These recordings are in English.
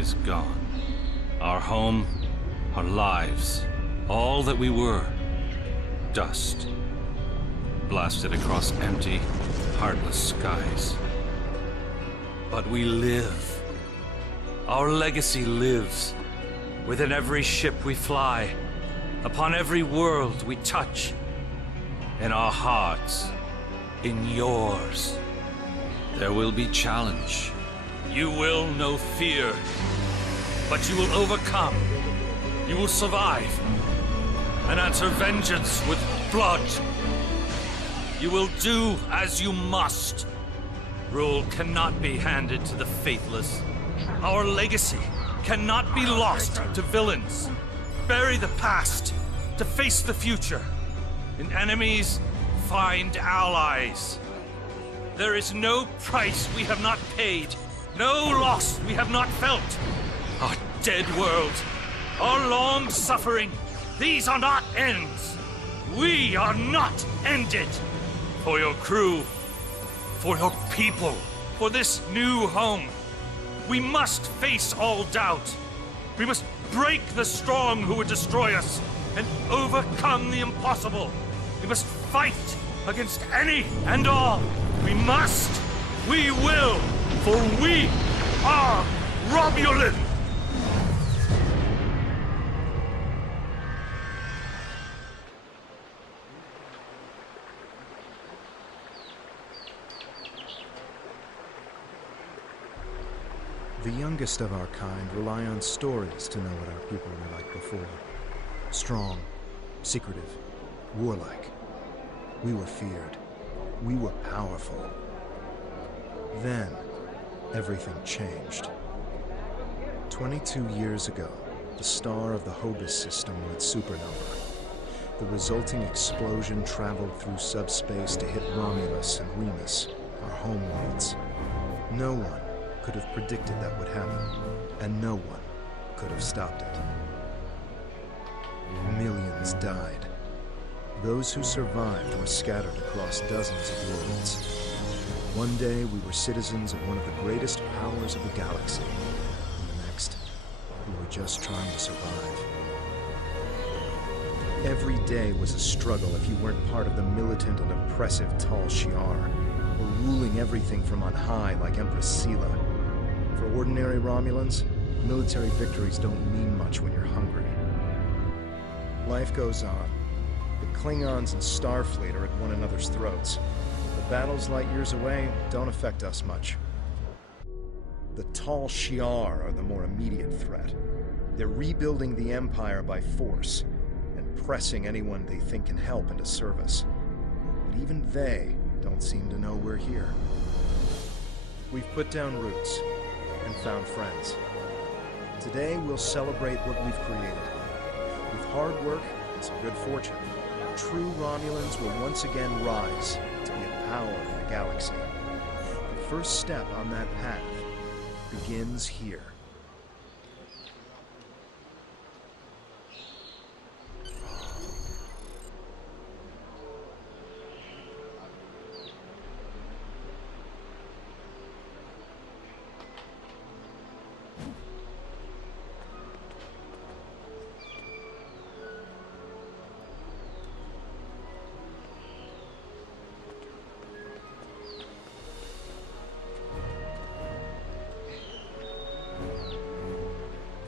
is gone. Our home, our lives, all that we were, dust. Blasted across empty, heartless skies. But we live. Our legacy lives within every ship we fly, upon every world we touch, in our hearts, in yours. There will be challenge. You will know fear, but you will overcome. You will survive and answer vengeance with blood. You will do as you must. Rule cannot be handed to the faithless. Our legacy cannot be lost to villains. Bury the past to face the future. In enemies, find allies. There is no price we have not paid, no loss we have not felt. Our dead world, our long suffering, these are not ends. We are not ended. For your crew, for your people, for this new home, we must face all doubt. We must break the strong who would destroy us and overcome the impossible. We must fight against any and all. We must, we will, for we are Romulan! The youngest of our kind rely on stories to know what our people were like before. Strong, secretive, warlike. We were feared. We were powerful. Then, everything changed. 22 years ago, the star of the Hobus system went supernova. The resulting explosion traveled through subspace to hit Romulus and Remus, our homeworlds. No one could have predicted that would happen, and no one could have stopped it. Millions died. Those who survived were scattered across dozens of worlds. One day, we were citizens of one of the greatest powers of the galaxy. And the next, we were just trying to survive. Every day was a struggle if you weren't part of the militant and oppressive Tal Shiar, or ruling everything from on high like Empress Sela. For ordinary Romulans, military victories don't mean much when you're hungry. Life goes on. The Klingons and Starfleet are at one another's throats. The battles light years away don't affect us much. The Tal Shiar are the more immediate threat. They're rebuilding the Empire by force, and pressing anyone they think can help into service. But even they don't seem to know we're here. We've put down roots and found friends. Today we'll celebrate what we've created. With hard work and some good fortune, true Romulans will once again rise to be a power in the galaxy. The first step on that path begins here.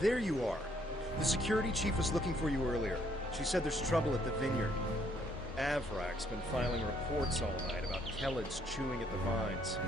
There you are. The security chief was looking for you earlier. She said there's trouble at the vineyard. Avrak's been filing reports all night about Kellids chewing at the vines.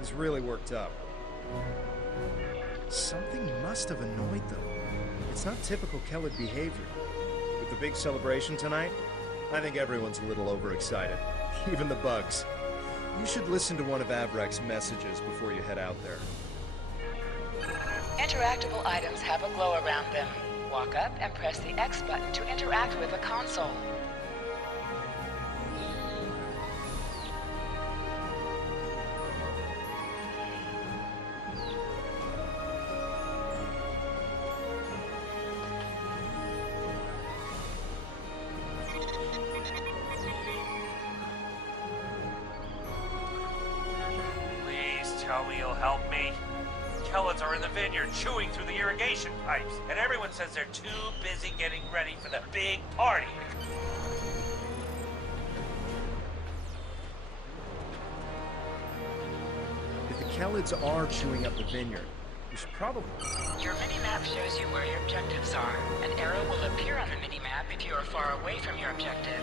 He's really worked up. Something must have annoyed them. It's not typical Kellid behavior. With the big celebration tonight, I think everyone's a little overexcited. Even the bugs. You should listen to one of Avrak's messages before you head out there. Interactable items have a glow around them. Walk up and press the X button to interact with the console. Please tell me you'll help me. Kellids are in the vineyard chewing through the irrigation pipes, and everyone says they're too busy getting ready for the big party. If the Kellids are chewing up the vineyard, we should probably... Your mini-map shows you where your objectives are. An arrow will appear on the mini-map if you are far away from your objective.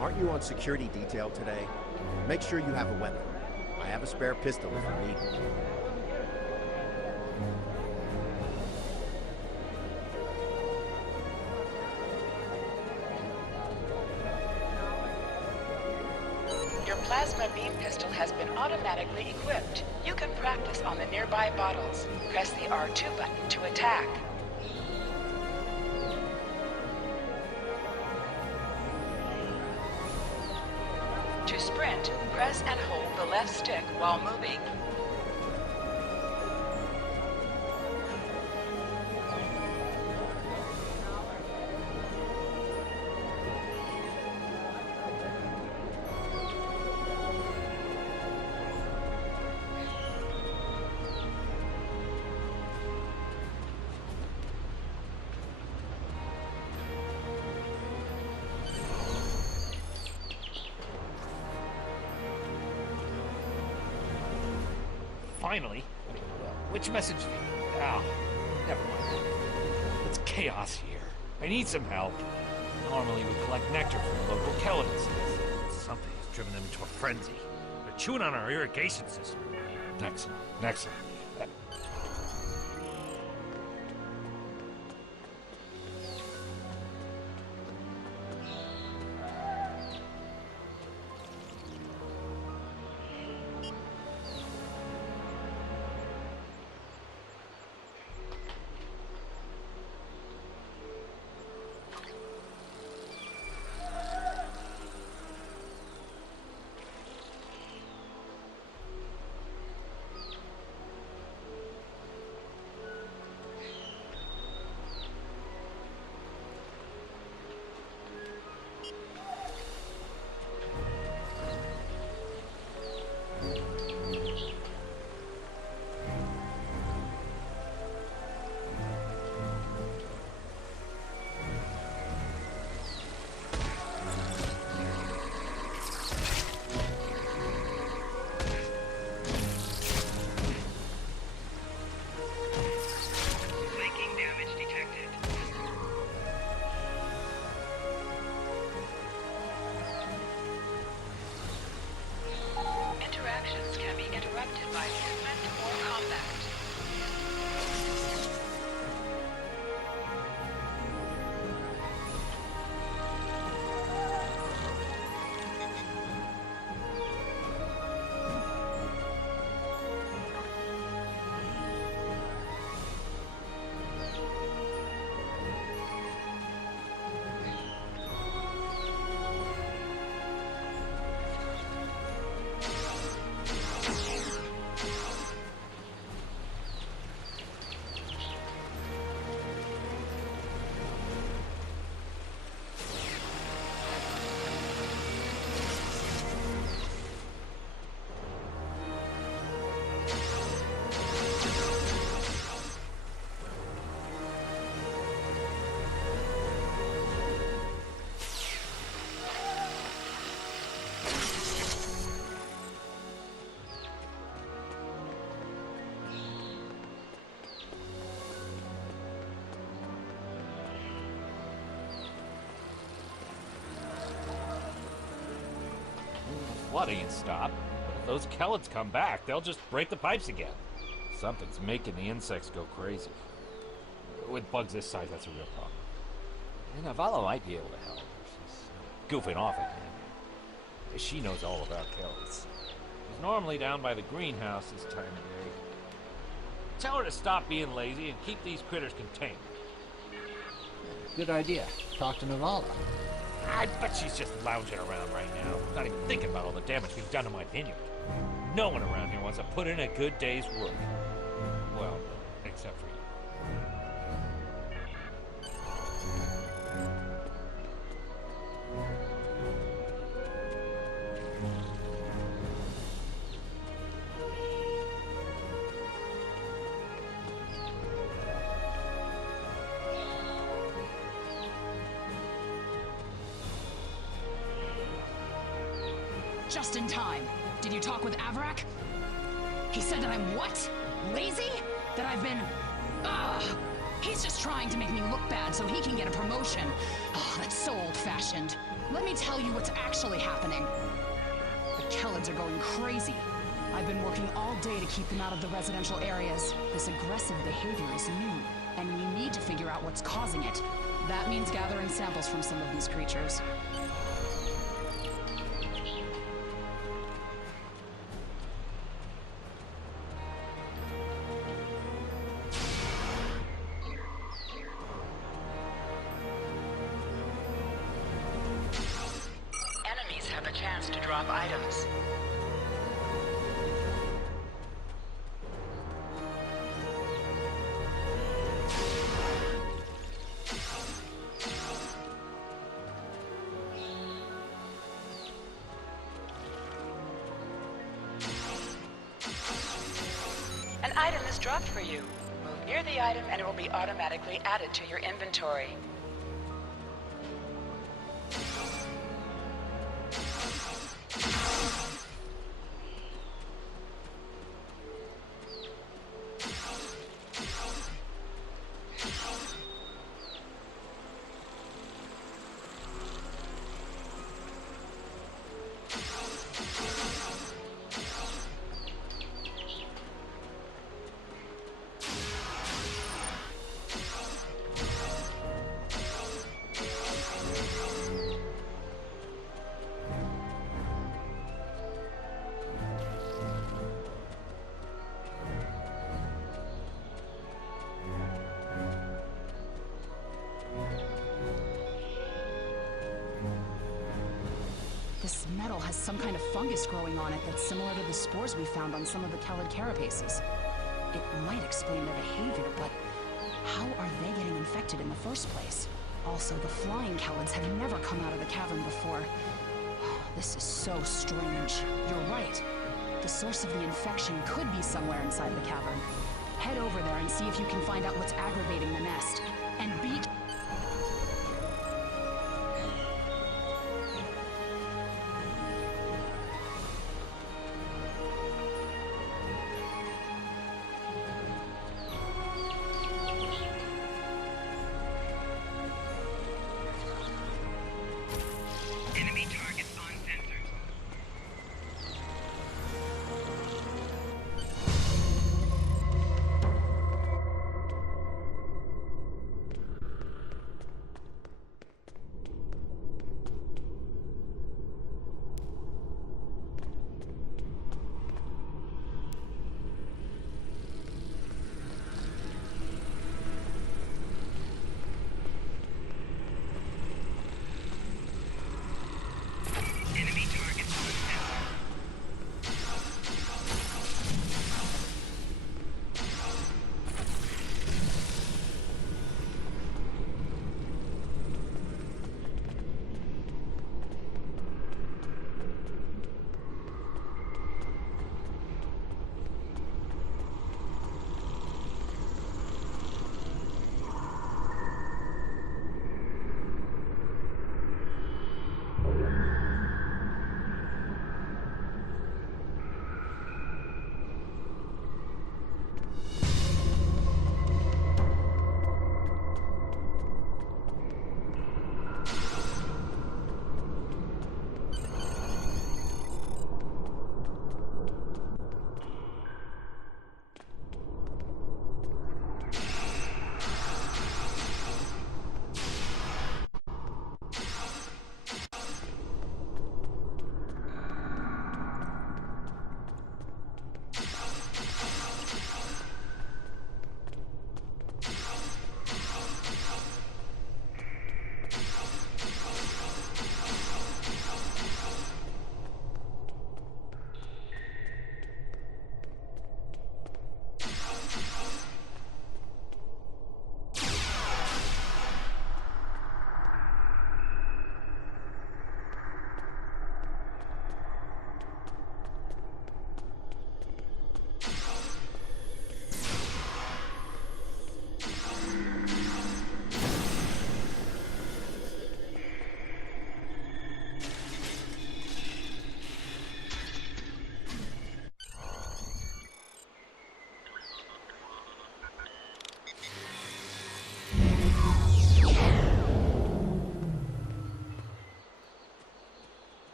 Aren't you on security detail today? Make sure you have a weapon. I have a spare pistol if you need one. Your plasma beam pistol has been automatically equipped. You can practice on the nearby bottles. Press the R2 button to attack. To sprint, press and hold the left stick while moving. Finally. Which message? Oh, never mind. It's chaos here. I need some help. Normally we collect nectar from the local Kellids. Something has driven them into a frenzy. They're chewing on our irrigation system. Excellent. Excellent. flooding and stop, but if those Kellids come back, they'll just break the pipes again. Something's making the insects go crazy. With bugs this size, that's a real problem. And Navala might be able to help. She's goofing off again. She knows all about Kellids. She's normally down by the greenhouse this time of day. Tell her to stop being lazy and keep these critters contained. Good idea. Talk to Navala. I bet she's just lounging around right now, not even thinking about all the damage we've done to my vineyard. No one around here wants to put in a good day's work. Well, except for you. Just in time. Did you talk with Avrak? He said that I'm what? Lazy? That I've been... Ugh! He's just trying to make me look bad so he can get a promotion. Oh, that's so old-fashioned. Let me tell you what's actually happening. The Kellids are going crazy. I've been working all day to keep them out of the residential areas. This aggressive behavior is new, and we need to figure out what's causing it. That means gathering samples from some of these creatures. To drop items. An item is dropped for you. Move near the item and it will be automatically added to your inventory. This metal has some kind of fungus growing on it that's similar to the spores we found on some of the Kellid carapaces. It might explain their behavior, but how are they getting infected in the first place? Also, the flying Kellids have never come out of the cavern before. This is so strange. You're right. The source of the infection could be somewhere inside the cavern. Head over there and see if you can find out what's aggravating the nest. And be... Enemy targets on sensors.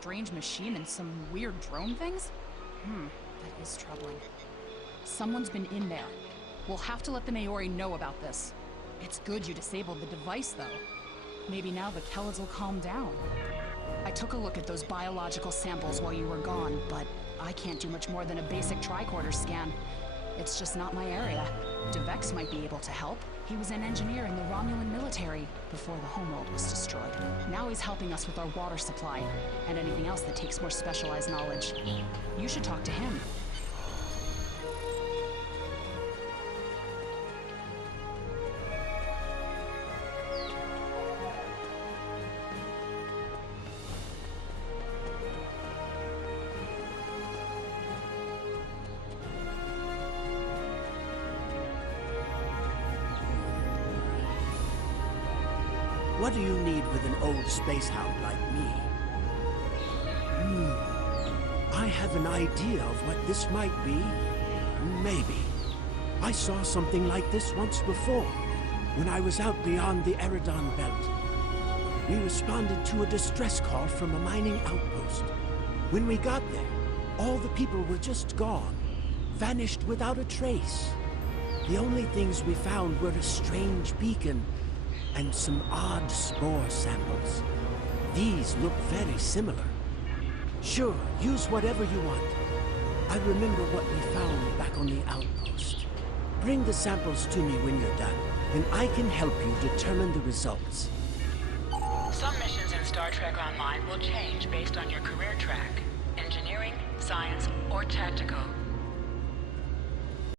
strange machine and some weird drone things? That is troubling. Someone's been in there. We'll have to let the Maori know about this. It's good you disabled the device, though. Maybe now the Kellids will calm down. I took a look at those biological samples while you were gone, but I can't do much more than a basic tricorder scan. It's just not my area. DeVex might be able to help. He was an engineer in the Romulan military before the homeworld was destroyed. Now he's helping us with our water supply, and anything else that takes more specialized knowledge. You should talk to him. What do you need with an old space hound like me? I have an idea of what this might be. Maybe. I saw something like this once before, when I was out beyond the Eridon Belt. We responded to a distress call from a mining outpost. When we got there, all the people were just gone, vanished without a trace. The only things we found were a strange beacon and some odd spore samples. These look very similar. Sure, use whatever you want. I remember what we found back on the outpost. Bring the samples to me when you're done, and I can help you determine the results. Some missions in Star Trek Online will change based on your career track. Engineering, science, or tactical.